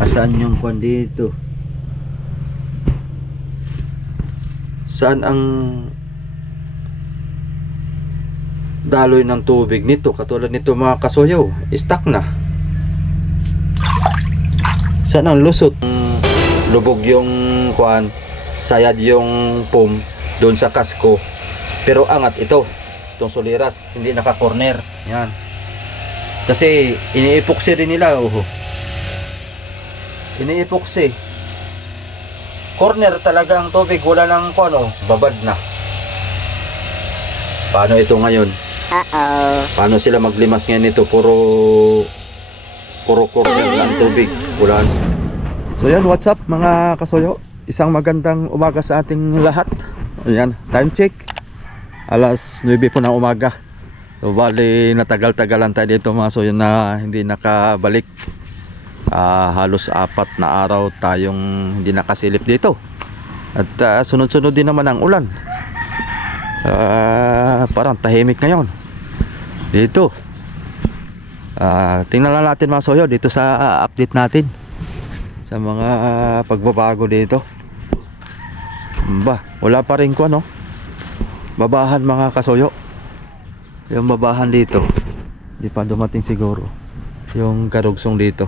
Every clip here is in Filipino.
Asaan yung kwan dito? Saan ang daloy ng tubig nito? Katulad nito mga kasuyo, stuck na. Saan ang lusot? Lubog yung kwan, sayad yung pum doon sa kasko, pero angat ito. Itong suliras, hindi naka-corner. Yan. Kasi ini-epoxy rin nila. Ini-epoxy. Corner talaga ang tubig, wala nang kwan, babad na. Paano ito ngayon? Paano sila maglimas ngayon nito? Puro corner lang tubig. Wala. So yan, what's up mga kasuyo? Isang magandang umaga sa ating lahat. Ayan, time check. Alas 9 po ng umaga. So bali, natagal-tagalan tayo dito mga kasuyo na hindi nakabalik. Halos 4 na araw tayong hindi nakasilip dito. At sunod-sunod din naman ang ulan. Parang tahimik ngayon dito. Tingnan lang natin mga soyo dito sa update natin sa mga pagbabago dito. Wala pa rin ko babahan mga kasoyo. Yung babahan dito hindi pa dumating siguro. Yung karugsong dito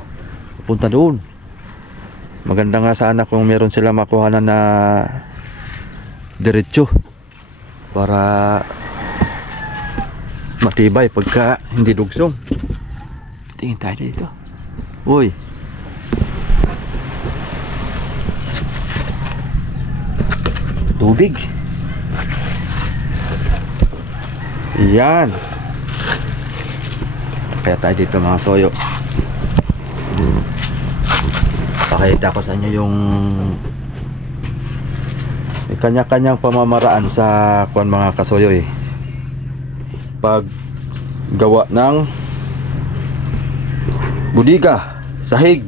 punta doon. Maganda nga sana kung meron sila makuha na diretso para matibay pagka hindi dugsong. Tingin tayo dito. Uy, tubig. Yan. Kaya tayo dito mga soyo. Pakita ko sa inyo yung kanya-kanyang pamamaraan sa kuan mga kasuyo pag gawa ng budiga, sahig.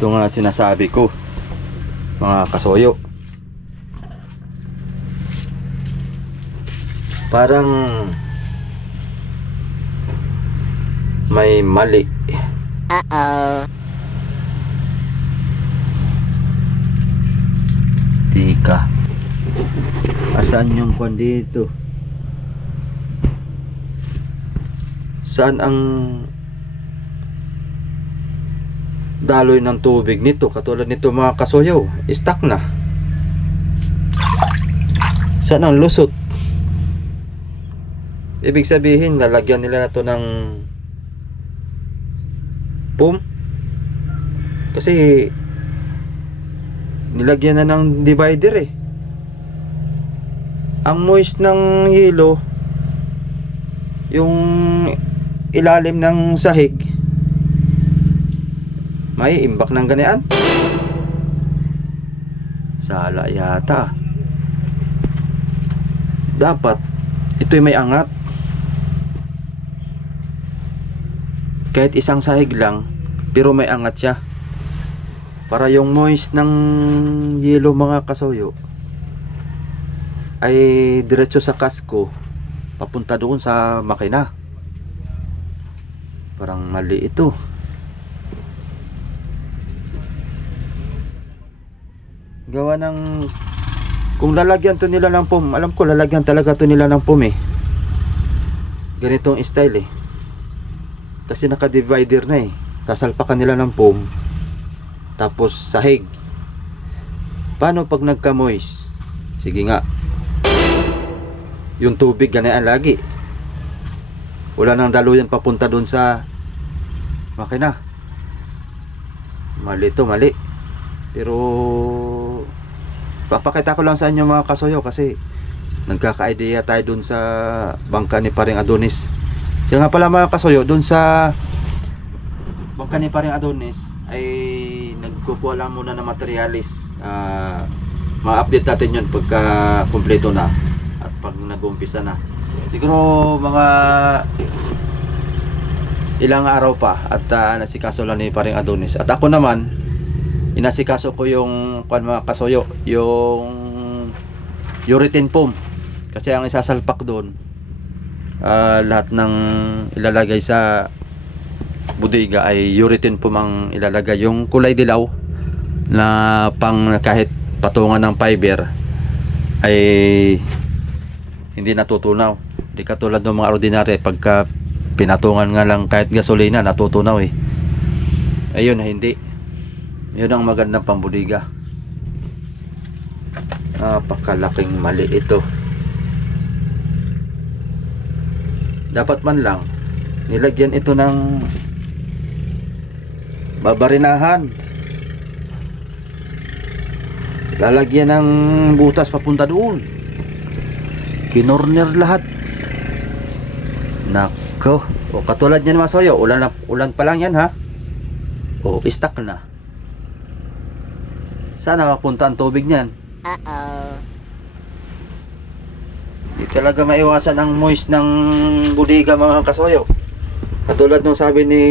Ito nga sinasabi ko mga kasuyo. Parang may mali. Tika. Asan yung kwan dito? Saan ang daloy ng tubig nito? Katulad nito mga kasuyo, stuck na. Saan ang lusot? Ibig sabihin lalagyan nila na to ng pum. Kasi nilagyan na ng divider Ang moist ng yelo, yung ilalim ng sahig, may imbak ng ganian. Sala yata. Dapat ito'y may angat. Kahit isang sahig lang, pero may angat siya. Para yung moist ng yelo mga kasuyo ay diretso sa kasko papunta doon sa makina. Parang mali ito. Gawa ng kung lalagyan to nila ng pum, alam ko lalagyan talaga to nila ng pum ganitong style kasi naka divider na sasalpakan nila ng pum. Tapos sahig. Paano pag nagka-moist? Sige nga. Yung tubig ganyan lagi. Wala nang daluyan papunta doon sa makina. Mali to, mali. Pero papakita ko lang sa inyo mga kasuyo kasi nagkaka-idea tayo doon sa bangka ni Paring Adonis. Kaya nga pala mga kasuyo, doon sa bangka ni Paring Adonis ay nagkukuha lang muna ng materialis. Ma-update natin yun pagka kumpleto na at pag nag-umpisa na. Siguro mga ilang araw pa at nasikaso lang ni Paring Adonis. At ako naman inasikaso ko yung mga kasuyo, yung urethane foam. Kasi ang isasalpak doon lahat ng ilalagay sa bodega ay urethane foam ang ilalagay. Yung kulay dilaw na pang kahit patungan ng fiber ay hindi natutunaw. Di katulad ng mga ordinary, pagka pinatungan nga lang kahit gasolina natutunaw eh. Ayun, hindi. Yun ang magandang pambodiga. Napakalaking mali ito. Dapat man lang nilagyan ito ng babarinahan. Lalagyan ng butas papunta doon. Kinorner lahat. Nako. O katulad niyan mga soyo, ulan pa lang yan ha. O stuck na. Sana mapunta ang tubig niyan. Di talaga maiwasan ang moist ng bodega mga kasoyo. Katulad nung sabi ni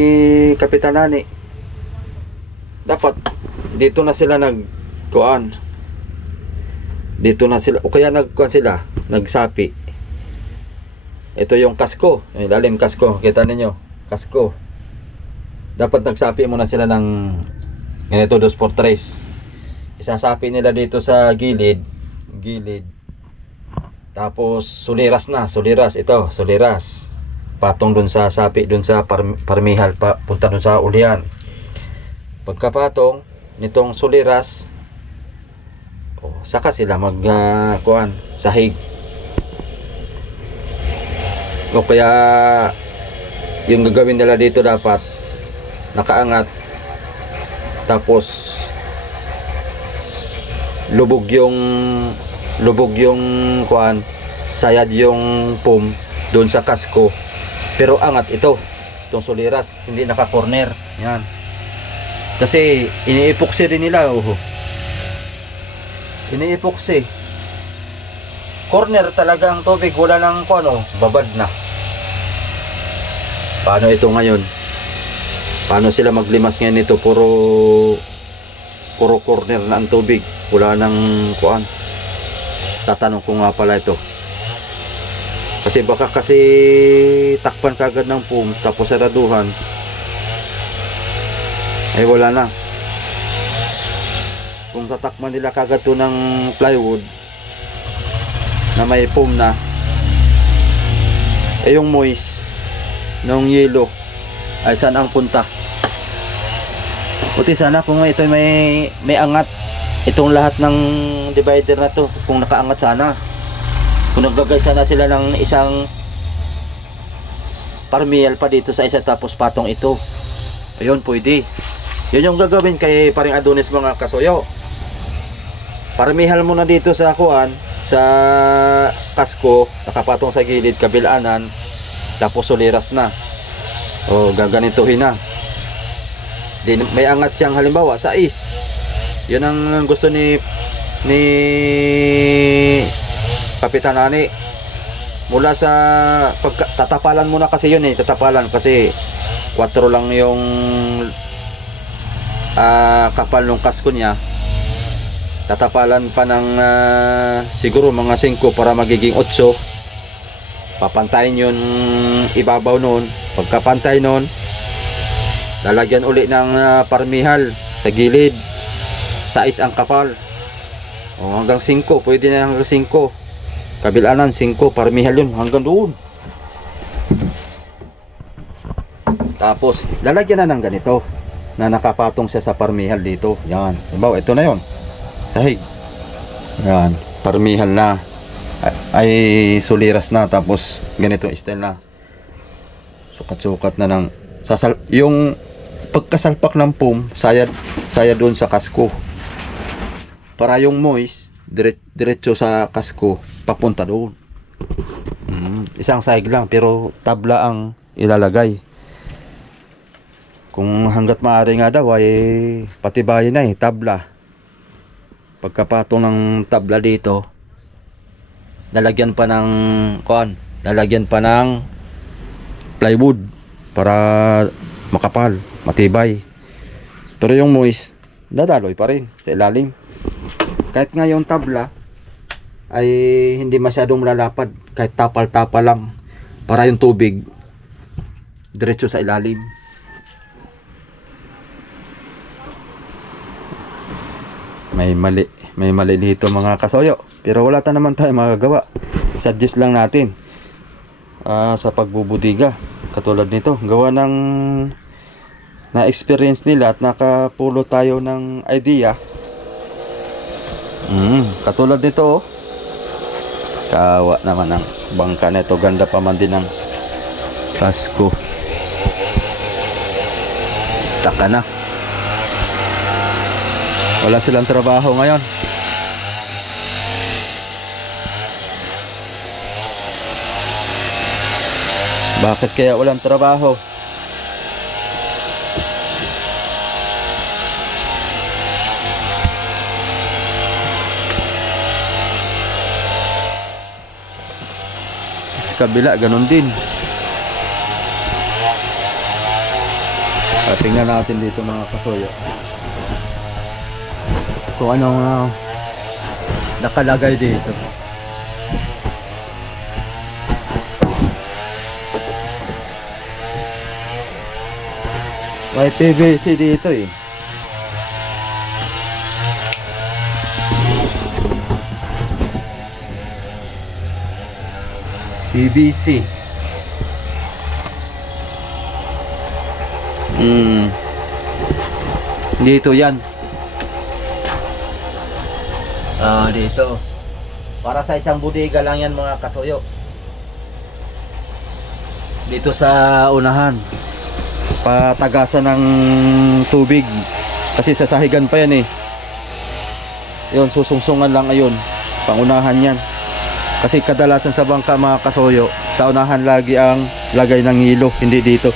Kapitan Nani, dapat dito na sila nagkuan. Dito na sila, o kaya nagkuan sila, nagsapi. Ito yung kasko, yung ilalim kasko, kita ninyo, kasko. Dapat nagsapi muna sila ng ganito, 2x3. Isasapi nila dito sa gilid. Tapos suliras ito, suliras. Patong dun sa sapi, dun sa parmihal, punta dun sa ulian. Pagkapatong nitong suliras, saka sila kuan, sahig. O kaya yung gagawin nila dito dapat nakaangat, tapos lubog yung kuan, sayad yung foam doon sa kasko, pero angat itong suliras, hindi naka-corner. Yan. Kasi ini-epoxy rin nila. Ini-epoxy. Corner talaga ang tubig, wala nang babad na. Paano ito ngayon? Paano sila maglimas ngayon nito? Puro corner na ang tubig. Wala nang kuan. Tatanong ko nga pala ito. Kasi baka takpan kagad ng foam tapos saraduhan. Ay wala na. Kung tatakman nila kagad to ng plywood na may foam na, yung moist ng yelo ay saan ang punta? Buti sana kung ito may angat itong lahat ng divider na to, kung nakaangat sana. Kung naglagay sana sila ng isang parmial pa dito sa isa tapos patong ito, ayun, pwede. Yun yung gagawin kay paring Adonis mga kasoyo. Parmihal mo na dito sa kuan, sa kasko, nakapatong sa gilid, kabilanan, tapos suliras na. O gaganituhin na. Din may angat siyang halimbawa sa is. Yun ang gusto ni Kapitan Nani. Mula sa tatapalan muna kasi yun tatapalan kasi 4 lang yung kapal ng kasko niya. Tatapalan pa ng siguro mga 5 para magiging 8. Papantayin yun ibabaw noon. Pagkapantay noon, lalagyan uli ng parmihal sa gilid. 6 ang kapal. Hanggang 5, pwede na hanggang 5. Kabilanan 5, parmihal yun hanggang doon. Tapos lalagyan na ng ganito na nakapatong siya sa parmihal dito. Yan. Halimbawa, ito na yon. Sahig. Yan. Parmihal na. Ay suliras na. Tapos ganito style na. Sukat-sukat na ng yung pagkasalpak ng foam, sayad doon sa kasko. Para yung moist diretso sa kasko papunta doon. Isang sahig lang pero tabla ang ilalagay. Kung hanggat maaari nga daw ay patibayin na tabla. Pagkapatong ng tabla dito, lalagyan pa ng plywood para makapal, matibay. Pero yung moist dadaloy pa rin sa ilalim. Kahit nga yung tabla ay hindi masyadong lalapad, kahit tapal-tapal lang para yung tubig diretso sa ilalim. may mali dito mga kasoyo, pero wala ta naman tayo magagawa. Suggest lang natin sa pagbubudiga katulad nito, gawa ng na experience nila at nakapulo tayo ng idea. Katulad nito oh. Kawa naman ang bangka nito, ganda pa man din ng Pasko. Stuck ka na. Wala silang trabaho ngayon. Bakit kaya walang trabaho? Sa kabila, ganun din. Tingnan natin dito mga kasoyo kung anong nakalagay dito. May PVC dito eh. PVC. Dito yan. Dito. Para sa isang bodega lang yan mga kasoyo. Dito sa unahan. Patagasan ng tubig. Kasi sasahigan pa yan eh. Yun, susungsungan lang ayun. Pangunahan yan. Kasi kadalasan sa bangka mga kasoyo, sa unahan lagi ang lagay ng hilo, hindi dito.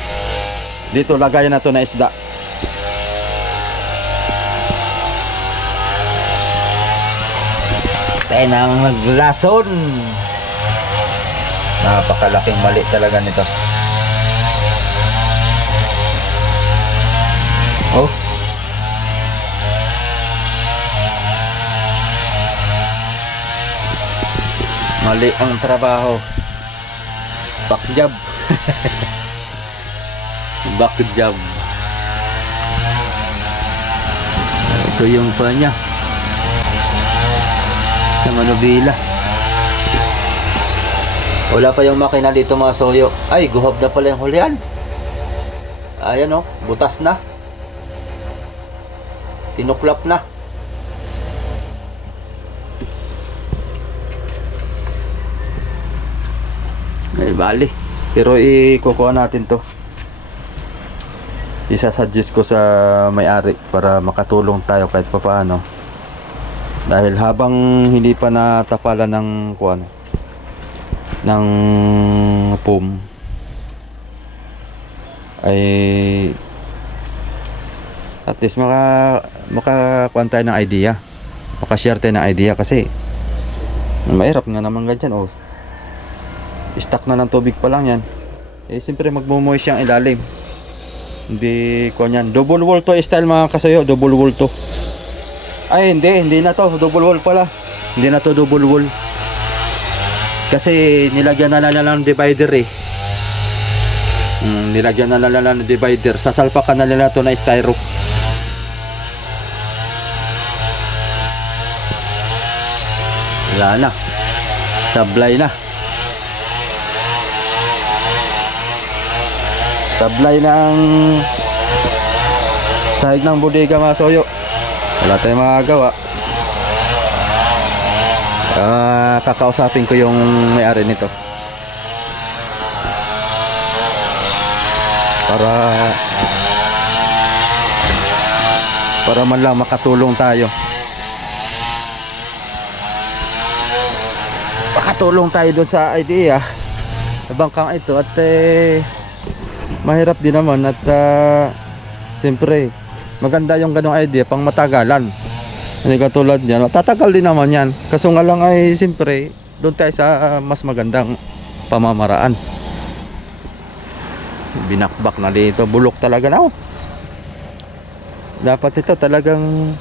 Dito lagayan na to na isda. Tayo nang naglason. Napakalaking mali talaga nito. Oh. Mali ang trabaho. Backjob. Backjob. Ito yung pa niya sa manubila. Wala pa yung makina dito mga soyo. Ay, guhab na pala yung hulihan. Ayan o, butas na. Tinuklap na. Ay, bali. Pero ikukuha natin to. Isasuggest ko sa may-ari para makatulong tayo kahit papaano. Dahil habang hindi pa natapalan ng kuan ng foam ay at least makakuan tayo ng idea. Makashare tayo ng idea kasi mahirap nga naman ganyan oh. Stuck na ng tubig pa lang yan. Eh siyempre magmo-moist yung ilalim. Hindi ko yan. Double wall to style mga kasayo. Double wall to. Ay hindi na to. Double wall pala. Hindi na to double wall. Kasi nilagyan na lang ng divider eh. Nilagyan na lang ng divider. Sasalpakan na nila to na styro. Wala na. Sablay na. Sablay ng sahig ng bodega mga soyo. Wala tayong magagawa. Kakausapin ko yung may-ari nito para man lang makatulong tayo. Makatulong tayo doon sa idea sa bangkang ito at mahirap din naman at siyempre maganda yung ganong idea pang matagalan. Hindi katulad yan, tatagal din naman yan. Kaso nga lang ay siyempre doon tayo sa mas magandang pamamaraan. Binakbak na dito, bulok talaga na oh. Dapat ito talagang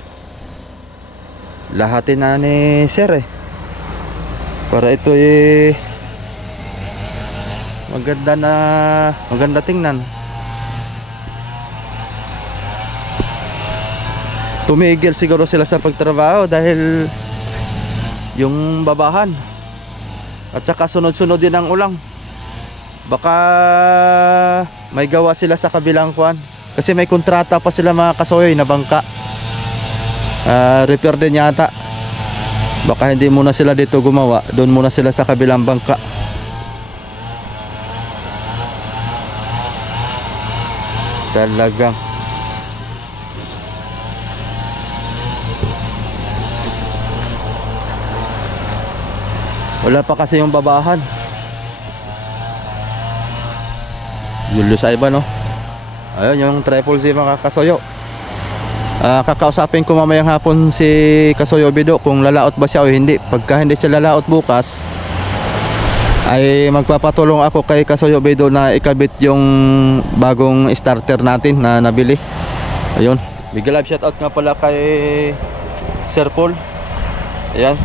lahatin na ni sir eh, para ito eh maganda tingnan. tumigil siguro sila sa pagtrabaho dahil yung babahan at saka sunod-sunod din ang ulang. Baka may gawa sila sa kabilang kuan kasi may kontrata pa sila mga kasoyoy na bangka. Repair din yata. Baka hindi muna sila dito gumawa, doon muna sila sa kabilang bangka. Talagang wala pa kasi yung babahan. Julius Aiba, no? Ayun yung triple Z mga kasoyo. Kakausapin ko mamayang hapon si Kasoyo Bido kung lalaot ba siya o hindi. Pagka hindi siya lalaot bukas, ay magpapatulong ako kay Kasoyo Bido na ikabit yung bagong starter natin na nabili. Ayun, big live shoutout nga pala kay Sir Paul. Ayan,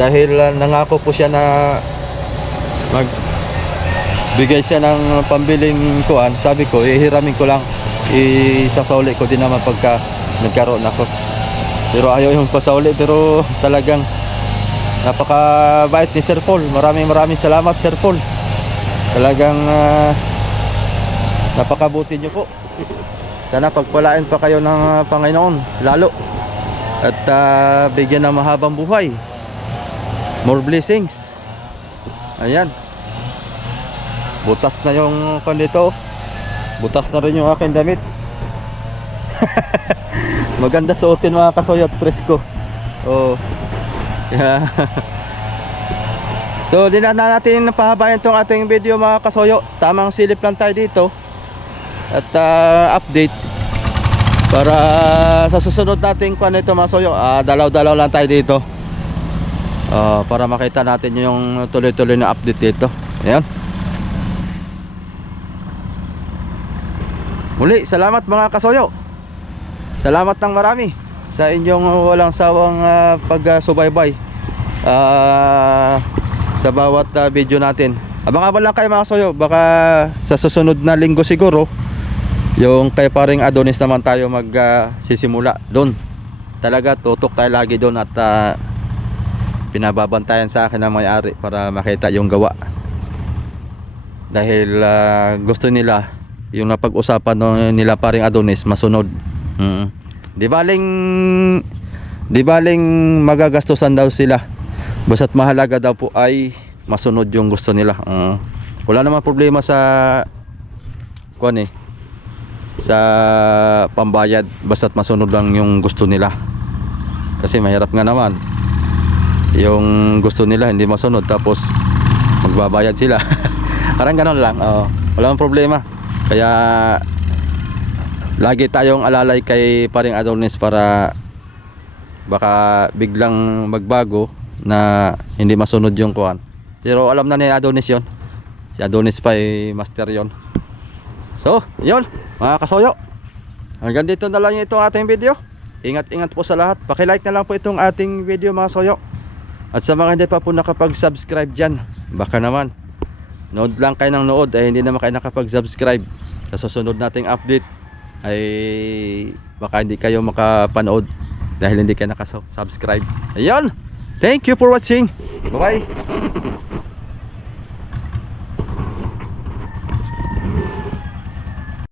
dahil nangako po siya na magbigay siya ng pambiling kuan. Sabi ko, ihiramin ko lang, isasauli ko din naman pagka nagkaroon ako. Pero ayaw yung pasauli. Pero talagang napakabait ni Sir Paul. Maraming salamat Sir Paul. Talagang napakabuti niyo po. Sana pagpalain pa kayo ng Panginoon lalo. At bigyan ng mahabang buhay. More blessings. Ayan. Butas na yung kandito. Butas na rin yung aking damit. Maganda suotin mga kasoyo at presko. Oh. Yeah. So di na natin pahabayan tong ating video mga kasoyo. Tamang silip lang tayo dito. At update para sa susunod natin kuan ito mga kasoyo. Dalaw-dalaw lang tayo dito. Para makita natin yung tuloy-tuloy na update dito. Ayan. Muli, salamat mga kasoyo. Salamat ng marami sa inyong walang sawang pagsubaybay sa bawat video natin. Abangan lang kayo mga kasoyo. Baka sa susunod na linggo siguro, yung kay paring Adonis naman tayo magsisimula doon. Talaga tutok tayo lagi doon at pinababantayan sa akin ng may-ari para makita yung gawa. Dahil gusto nila yung napag-usapan nila paring Adonis masunod. Di baling magagastusan daw sila. Basta't mahalaga daw po ay masunod yung gusto nila. Wala namang problema sa kuan sa pambayad, basta't masunod lang yung gusto nila. Kasi mahirap nga naman yung gusto nila hindi masunod tapos magbabayad sila. Parang ganon lang. Wala namang problema. Kaya lagi tayong alalay kay paring Adonis para baka biglang magbago na hindi masunod yung kuan. Pero alam na ni Adonis yon. Si Adonis pa ay master yon. So, yon mga kasoyo. Hanggang dito na lang itong ating video. Ingat-ingat po sa lahat. Paki-like na lang po itong ating video mga kasoyo. At sa mga hindi pa po nakapag-subscribe dyan, baka naman nood lang kayo ng nood ay hindi naman kayo nakapag-subscribe. Sa susunod nating update ay baka hindi kayo makapanood dahil hindi kayo nakasubscribe. Ayun, thank you for watching. Bye bye.